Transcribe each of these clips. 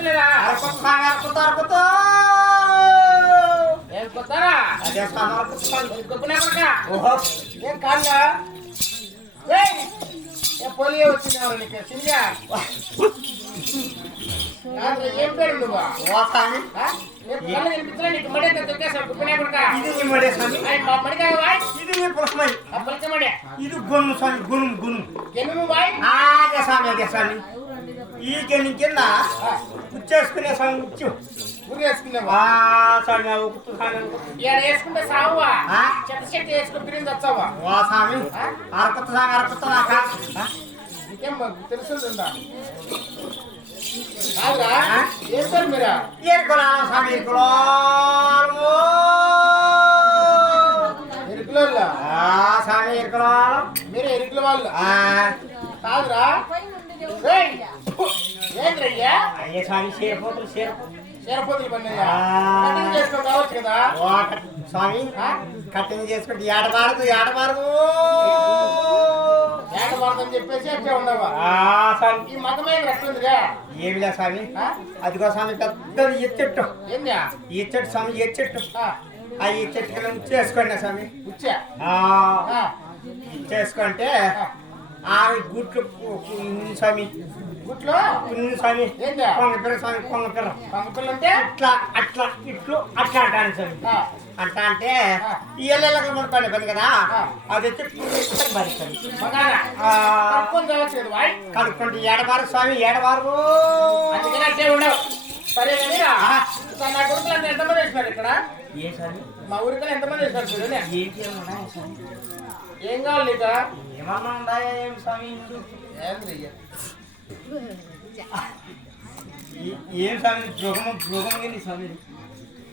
లేదా అరకొత్త ఏం కొత్తరా అదే గొప్పనే కొడక ఓహో ఏం కాదుగా పోలియో వచ్చింది ఎవరు నీకు సినిగా ఏం పేరు నువ్వు ఓసామి కళ్ళు కనిపించలే నీకు మడే తొక్కేసాడు గొప్పనే కొడక ఇది నీ మడే స్వామి మడికాయ వాయ్ ఇది నీ పులసమై పలిక మడే ఇది గొన్ను స్వామి గును ఎనుము వాయ్ అదే స్వామి ఈ గెని కింద ఉచ్చేసుకునే స్వామి ఉచ్చు ఊరు వేసుకున్నావా స్వామి ఉక్కు స్వామి ఏడ వేసుకుంటే సావువా చెత్త చెట్టు వేసుకుని తిరిగి వచ్చావా ఓ స్వామి అరకొత్త నాక ఇంకేం తెలుసుందా కాదురా ఏం సార్ మీరా ఏరుకులాం స్వామి ఎరుకులో స్వామి ఏరుకులాం మీరు ఎరుకుల వాళ్ళు కాదురా ఏంద్రయ్యా అయ్యే స్వామి చేరిపోతులు చేరపోతులు పన్నయ్యా కటింగ్ చేసుకో కావచ్చు కదా స్వామి కటింగ్ చేసుకుంటే ఏడబారదు ఏడబారదని చెప్పేసి అట్టే ఉండవా స్వామి ఈ మగమే రక్తుందిగా ఏమిలే స్వామి అదిగో స్వామి పెద్దది ఎత్తెట్టు ఏందా ఎత్తెట్టు స్వామి ఎత్తెట్టు ఆ ఎత్తెట్టు చేసుకోండి స్వామి ఉచ్చా చేసుకుంటే ఆమె గుట్లు స్వామి గుట్లో స్వామి ఏందా కొంగపిల్ల స్వామి కొంగపిల్ల పంపిల్లు అంటే అట్లా అంటాను స్వామి అంటా అంటే ఈ ఎల్లెళ్ళకి మునపండి పని కదా అది వచ్చి భరిస్తాను కనుక్కోండి ఏడబారు స్వామి ఏడబారు అందుకని అట్టే ఉండవు సరే కానీ నా కొడుకులు అంతా ఎంతమంది వేసినారు ఇక్కడ ఏ స్వామి మా ఊరికల్లా ఎంతమంది వేసినారు చూడండి ఏం కావాలి నీకు ఏమన్నా ఉన్నాయా ఏం స్వామి ఏం స్వామి జోగం కింది స్వామి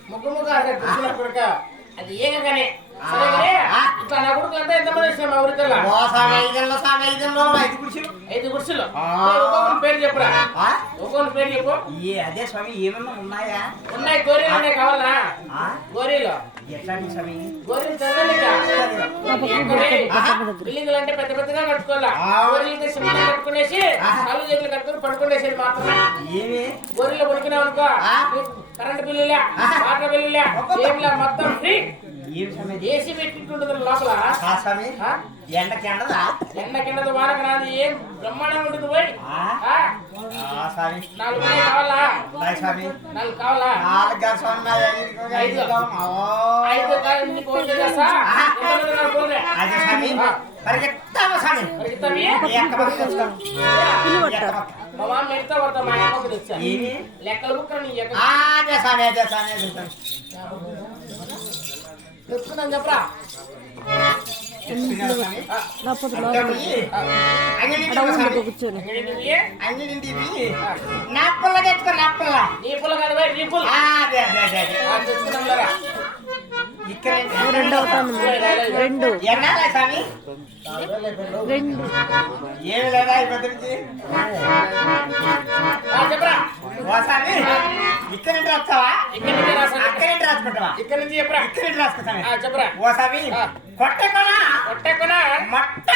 ముగ్గు అదే గుర్తుల కొడుక అది ఏగానే సరే కానీ ఇట్లా నా కొడుకులు అంతా ఎంతమంది వేసినారు మా ఊరికల్లా ఐదు గుడిసెలు ఒక్కొక్కరి పేరు చెప్పురా ఒక్కొక్కరి పేరు చెప్పు అదే స్వామి ఏమన్నా ఉన్నాయా ఉన్నాయి గోరీలు ఉన్నాయి కావాలా గోరీలు ఎట్లాంటి స్వామి గోరీలు బిల్డింగ్లు అంటే పెద్ద పెద్దగా కట్టుకోవాలా గోరీలు సింపుల్ కట్టుకునేసి కాళ్ళు చేతులు కట్టుకుని పడుకునేసేది మాత్రమే ఏమి గోరీలో పడుకున్నావు అనుకో కరెంట్ బిల్లులే వాటర్ బిల్లులే ఏమిలే మొత్తం ఫ్రీ ఏసీ పెట్టింటుంటది లోపల ఎండ కిందది వానకు రాదు ఏం బ్రహ్మాండంగా ఉంటుంది పోయి 4 కావాలా 4 కావాలా 5 మా మామ మిగతా పడతా మా అమ్మకు తెచ్చా లెక్కలు బుక్క నీ తెచ్చుకున్నాను చెప్పరా నీ పుల్ల కాదు బాయ్ నీ పుల్ల తెచ్చుకున్నాం రెండు అవుతాను రెండు ఏమి లేదా ఇప్పటికి చెప్పరా ఇక్కడ నుంచి వస్తావా ఇక్కడ నుంచి రాసుకుంటావా ఇక్కడ నుంచి చెప్పరా ఇక్కడ నుంచి రాసుకుంటావా చెప్పరా ఓసారి కొట్టకొనా మొట్ట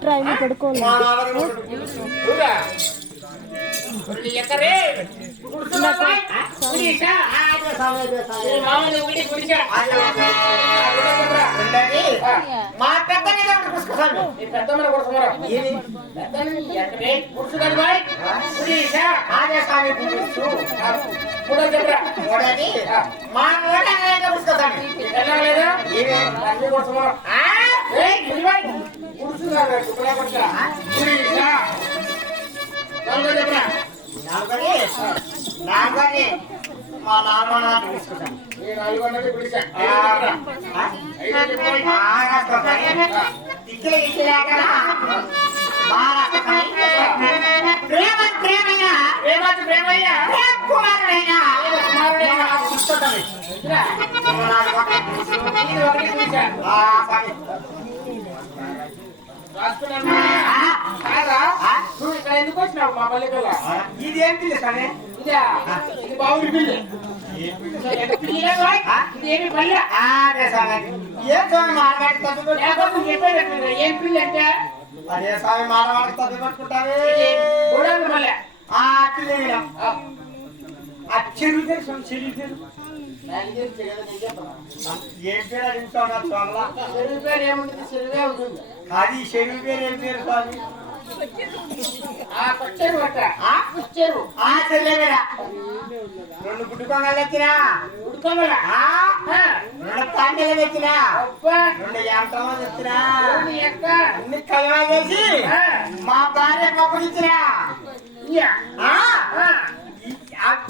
ట్రైన్ పడుకోవాలి ఎక్కరే మా పెద్ద పెద్ద మా నాన్న తీసుకుంటాను ఎందుకు వచ్చినావు మా పల్లెకల్లా ఇదేంటి ఇది బాగుంది పిల్లి పిల్లి ఏమి పల్లె ఏం స్వామి మాడవాడికి తప్పి లేకపోతే నువ్వు చెప్పేటట్టు ఏం పిల్లి అంటే అదే స్వామి మాడవాడికి తప్పి పట్టుకుంటావే చూడండి మళ్ళీ ఆ పిల్ల ఆ చెరువు పేరు స్వామి చెరువు పేరు ఏం పేరు అడుగుతావు స్వామిలా చెరువు పేరు ఏముంటుంది చెరువే ఉంటుంది అది చెరువు పేరు ఏం పేరు స్వామి ఆ కొచ్చేరు పట్ట ఆ కొచ్చేరు ఆ చెల్లెరా రెండు గుడ్డుకొంగలు తెచ్చినా ఉడుకోగల రెండు తాండలు తెచ్చినా అబ్బా రెండు యాంత్రాలు తెచ్చినా నీ యొక్క అన్ని కైమా చేసి మా భార్య పక్కనిచ్చినా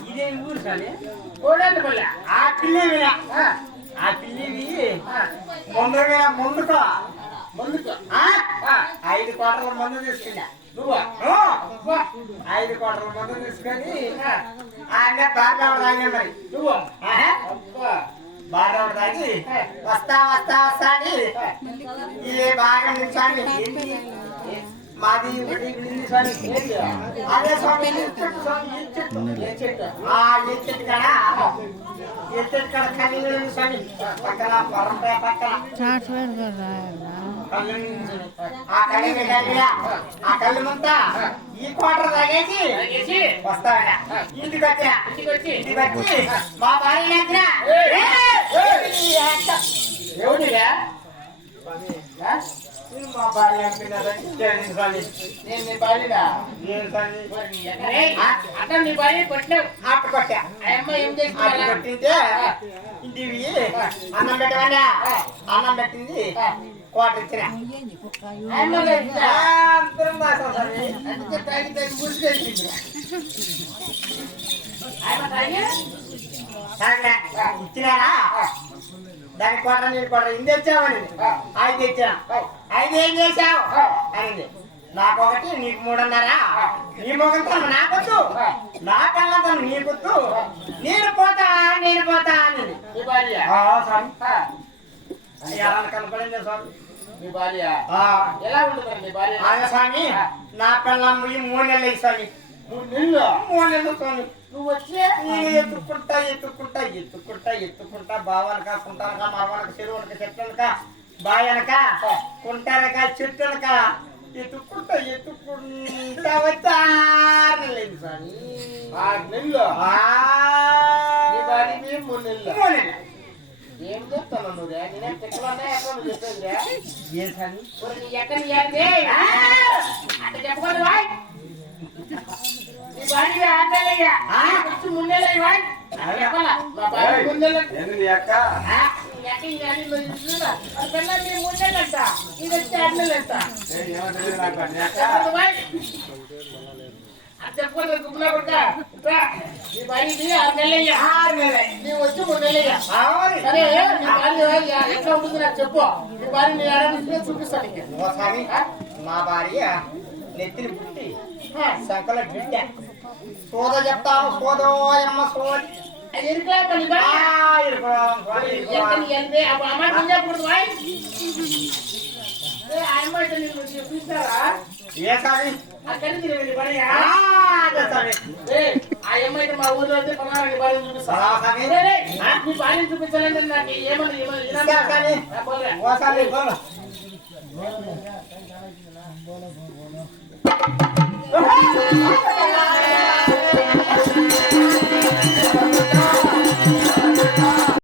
ఇదే ఊరు సార్ చూడండి మళ్ళీ ఆ పిల్లి ఆ పిల్లివి ముందుకు ముందుకు 5 కోట్ల మందు తీసుకున్నా నువ్వా 5 కోట్ల మందు తీసుకొని ఆయన బాగా తాగి మరి నువ్వు బాగా తాగి వస్తా వస్తా వస్తా అని ఈ బాగా నిలిచాండి మాది స్వామి అదే స్వామి ఏ చెట్టు కాడ కళ్ళు స్వామి పక్కన పరంపర పక్కన ఆ కళ్ళు ముంతా ఈ క్వార్టర్ తాగేసి వస్తాడా ఇంటికి వచ్చి మా భార్య ఎవరిగా మా భార్య స్వామి నేను నీ భార్యగా అట్లా నీ భార్య కొట్టినావు ఆట కొట్టా ఆ అమ్మ ఏం ఆట చేస్తున్నా కొట్టింటే ఇంటివి అన్నం పెట్టమన్నా అన్నం పెట్టింది క్వార్టర్ ఇచ్చిన అందరం మాసం స్వామి అందుకే తాగి తాగి మురిసి ఇచ్చినారా దాని క్వార్టర్ నేను క్వార్టర్ ఇంది తెచ్చామని 5 తెచ్చా 5 ఏం చేశావు అనింది నాకు 1 నీకు 3.5 నీ మొగంతో నాకొద్దు నా కళ్ళతో నీకొద్దు నేను పోతా అనింది నీ భార్య స్వామి ఎలా కనపడింది స్వామి నీ భార్య ఆ, ఎలా ఉంటుంది నీ భార్య ఆగ స్వామి నా పిల్లం 3 నెలలు స్వామి 3 నెలలు 3 నెలలు స్వామి నువ్వు వచ్చే ఎత్తుకుంటా బావనక కుంటానక మరవనక చెరువునక చెట్లనక బాయనక కుంటానక చెట్లనక ఎత్తుకుంటా వచ్చారు స్వామి 6 నెలలు నీ భార్య 3 నెలలు ఏం చెప్తాను నువ్వు నేనేం చెక్కలన్నా ఎక్కడ నువ్వు చెప్పేదిరా ఏ స్వామి నీ ఎక్కడ అంటే చెప్పకూడదు వాయ్ నీ భార్య ఆటలయ్యా వచ్చి 3 నెలలు వాయ్ చెప్పాలా మా భార్య 3 నెలలు చెప్పుకోలేదు గుబ్బులా కొడుక నీ భార్యది 6 నెలలయ్యా నీ వచ్చి 3 నెలలయ్యా సరే నీ భార్య ఎట్లా ఉంటుంది నాకు చెప్పు నీ భార్య నీ ఆడపిల్లే చూపిస్తాను నీకు. ఓ స్వామి మా భార్య నెత్తిని పుట్టి సంకల బిడ్డ సోద చెప్తాను సోదోయమ్మ సోది అది ఎరుకులా పని భార్య ఎక్కడి వెళ్తే అమ్మాయి పని చెప్పకూడదు వాయ్ ఆ అమ్మాయి నీకు చూపిస్తారా ఏ స్వామి అక్కడి నుంచి నీ భార్య అదే స్వామి ఆ అమ్మాయి మా ఊర్లో అయితే పలానా నీ భార్యను చూపిస్తా స్వామి నీ భార్యను చూపించాలంటే నాకు ఏమన్నా పోలే ఓ స్వామి బోలో